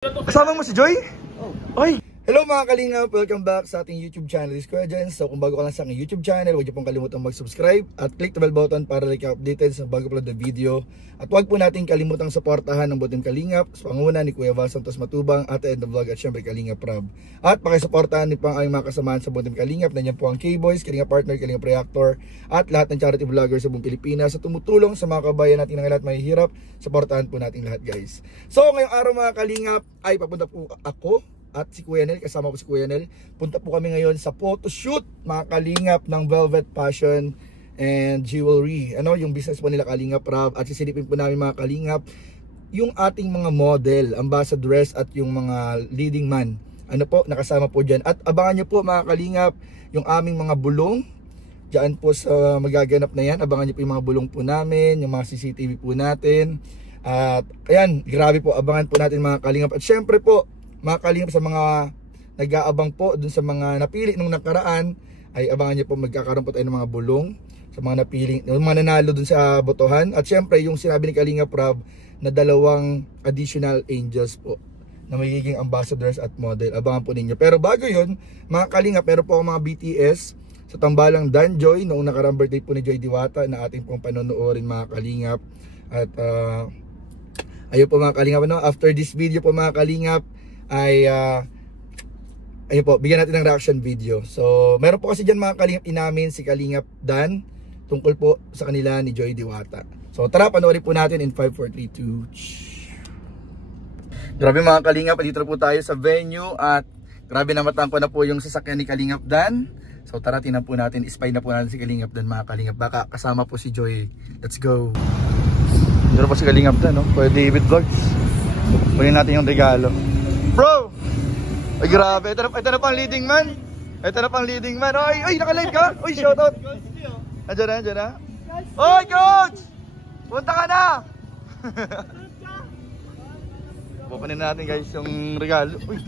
Kasama mo si Joy? Oh. Oy! Hello mga kalingap! Welcome back sa ating YouTube channel, This Kuya Jens. So kung bago ka lang sa aking YouTube channel, huwag niyo pong kalimutan mag-subscribe at click the bell button para like updated sa bago upload na video. At huwag po natin kalimutang suportahan ng Butim Kalingap sa panguna ni Kuya Val Santos Matubang at End of Vlog at syempre Kalingap Rob. At pakisuportahan niyo po ang aming mga kasamahan sa Butim Kalingap. Nandiyan po ang K-Boys, Kalingap Partner, Kalingap Reactor at lahat ng charity vloggers sa buong Pilipinas sa tumutulong sa mga kabayan natin ng lahat mahihirap. Suportahan po natin lahat guys. So ngayong araw mga kalingap ay papunta po ako at si Kuya Nel, kasama ko si Kuya Nel. Punta po kami ngayon sa photoshoot mga kalingap ng Velvet Fashion and Jewelry. Ano, yung business po nila Kalingap Rob. At sisilipin po namin mga kalingap yung ating mga model, ambassadors at yung mga leading man. Ano po, nakasama po dyan. At abangan nyo po mga kalingap yung aming mga bulong. Diyan po sa magaganap na yan. Abangan nyo po yung mga bulong po namin, yung mga CCTV po natin. At ayan, grabe po, abangan po natin mga kalingap. At syempre po, mga kalingap sa mga nag-aabang po dun sa mga napili nung nakaraan, ay abangan nyo po magkakaroon po tayo ng mga bulong sa mga napili, yung mga nanalo dun sa botohan. At syempre yung sinabi ni Kalingap Rob na 2 additional angels po na magiging ambassadors at model, abangan po ninyo. Pero bago yun mga kalingap, meron po mga BTS sa tambalang Dan Joy noong nakarang birthday po ni Joy Diwata na ating pong panonoorin mga kalingap. At ayun po mga kalingap, no? After this video po mga kalingap ay ayun po, bigyan natin ng reaction video. So meron po kasi dyan mga kalingap inamin si Kalingap Dan tungkol po sa kanila ni Joy Diwata. So tara, panoorin po natin in 5, 4, 3, 2. Grabe mga kalingap, dito na po tayo sa venue at grabe na matangko na po yung sasakyan ni Kalingap Dan. So tara, tingnan po natin, spy na po natin si Kalingap Dan mga kalingap. Baka kasama po si Joy. Let's go. Dito po si Kalingap Dan, no? Pwede David Vlogs. Kunin natin yung regalo. Bro! Ay grabe, ito na pang leading man. Ito na pang leading man. Ay, naka-live ka? Uy, shoutout. Andiyan na. Oy, coach! Punta ka na! Pupunin natin guys yung regalo. Uy.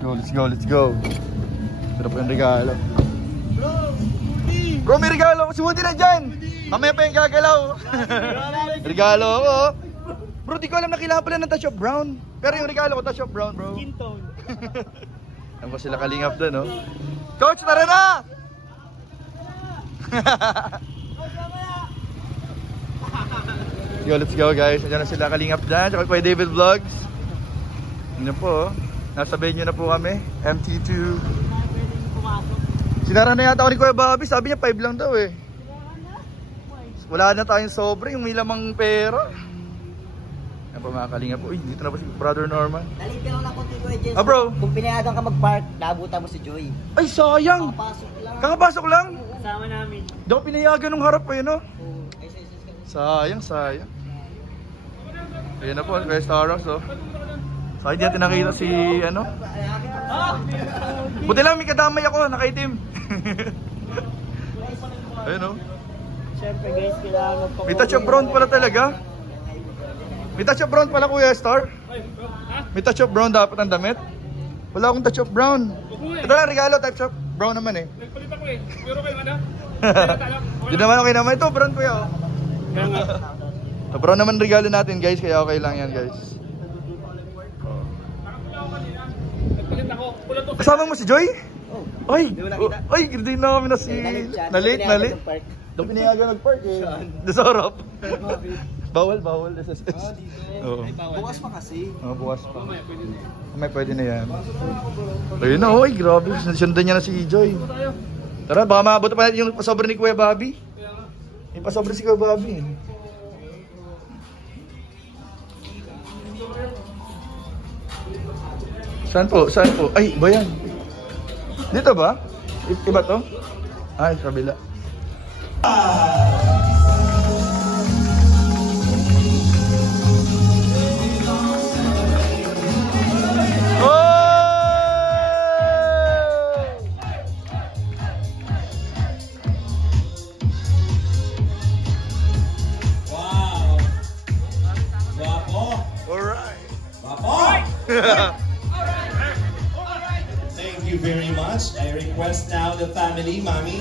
Let's go. Ito na po yung regalo. Bro, may regalo. Si Woody na dyan. Mamaya pa yung gagalaw. Regalo ako. Bro, di ko alam na kailangan pala ng touch of brown. Pero yung regalo ko, touch of brown, bro. Skin tone. Yan po sila Kalingap doon, no? Coach, tara na! Let's go guys. Diyan na sila Kalingap Dan. Tsaka po yung David Vlogs. Yan po, oh. Nasa venue na po kami. MT2. Sinara na yata ako ni Kuya Bobby. Sabi niya 5 lang daw eh. Wala na tayong sobre. Yung may lamang pera. Yan po mga kalingap po. Uy, dito na po si Brother Norman. Dalit ka lang na konti ko, Jens. Ah bro, kung pinayagan ka mag-park, naabutan mo si Joy. ay sayang. Kakapasok lang. Kasama namin. Di ako pinayagan nung harap pa yun, no? Oo. Sayang. Ayun na po, Kuya Starrox, oh. Sayang di natin nakita si, ano? Buti lang may kadamay ako, nakaitim. Ayun, oh. Siyempre guys, kailangan magpakuha. May touch of brown pala talaga. May touch of brown pala Kuya Star. May touch of brown dapat ang damit. Wala akong touch of brown. Ito lang regalo, touch of brown naman eh. Nagpalit ako eh. Pero kayo ano? Di naman okay naman. Ito brown Kuya, oh. Kaya nga. So, brown naman regalo natin guys, kaya okay lang yan guys. Nagpalit ako. Pula to. Kasama mo si Joy? Oh. Ay! Di mo nakita? Ay, hindi na kami na si... Nalit. Doon pinayagan nag-park eh. Nasarap. Bawal. SSS. Oo. Bukas pa kasi. Oo, bukas pa. May pwede na yan. Ayun na, oy, grabe. Sundan niya na si Joy. Tara, baka maabot pa natin yung pasobre ni Kuya Bobby. Yung pasobre si Kuya Bobby. Saan po? Ay, ba yan? Dito ba? Iba to? Ay, kabila. Thank you very much. I request now the family, Mommy.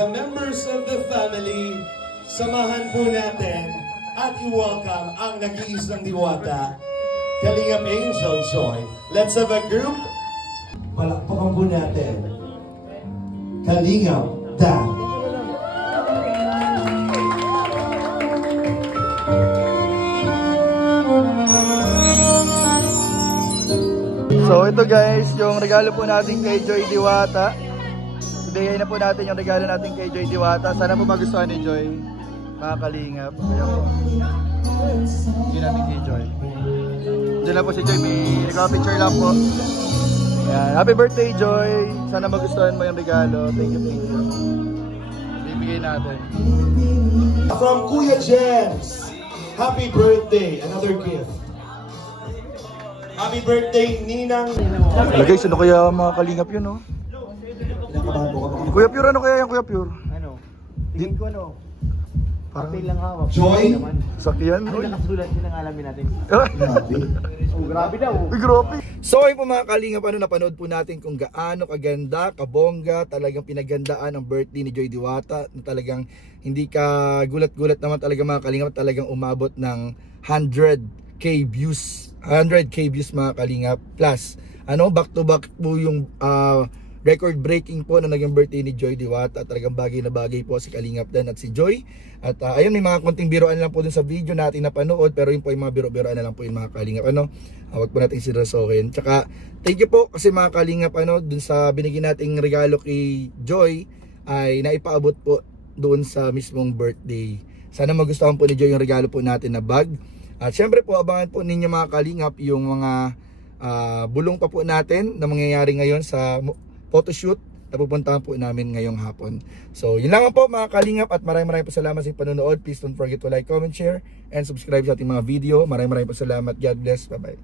the members of the family, samahan po natin at i-welcome ang nag-iisang diwata, Kalingap Angel Joy. Let's have a group. Palakpakan po natin, Kalingap Dan. So ito guys, yung regalo po natin kay Joy Diwata. Ibigay na po natin yung regalo natin kay Joy Diwata. Sana po magustuhan ni Joy, mga kalingap. Ayan po. Bigyan natin kay Joy. Diyan na po si Joy, may nagka-picture lang po. Ayan. Happy birthday Joy! Sana magustuhan mo yung regalo. Thank you, thank you. Bibigay natin. From Kuya James, happy birthday, another gift. Happy birthday, Ninang. Wala guys, ano kaya mga kalingap yun, no? Kuya Pure, ano kaya yung Kuya Pure? Ano? Tingin ko ano? Parang Papel lang hawak. Joy? sakyan. Ano nakasulat yun ang alamin natin? Grabe. Oh, grabe daw. Uy, grabe. So ayun po mga kalingap, ano, napanood po natin kung gaano kaganda, kabongga, talagang pinagandaan ang birthday ni Joy Diwata, na talagang hindi ka gulat-gulat naman talaga mga kalingap, talagang umabot ng 100k views. 100k views mga kalingap, plus ano, back to back po yung record breaking po na naging birthday ni Joy Diwata. Talagang bagay na bagay po si Kalingap Dan at si Joy. At ayun, may mga konting biroan lang po dun sa video natin napanood, pero yun po yung mga biro-biroan na lang po yung mga kalingap, ano, wag po natin sirasohin. Tsaka thank you po kasi mga kalingap, ano, dun sa binigyan nating regalo kay Joy ay naipaabot po doon sa mismong birthday. Sana magustuhan po ni Joy yung regalo po natin na bag. At syempre po, abangan po ninyo mga kalingap yung mga bulong pa po natin na mangyayari ngayon sa photoshoot na pupuntahan po namin ngayong hapon. So yun lang po mga kalingap, at maraming po salamat sa panonood. Please don't forget to like, comment, share, and subscribe sa ating mga video. Maraming po salamat. God bless. Bye bye.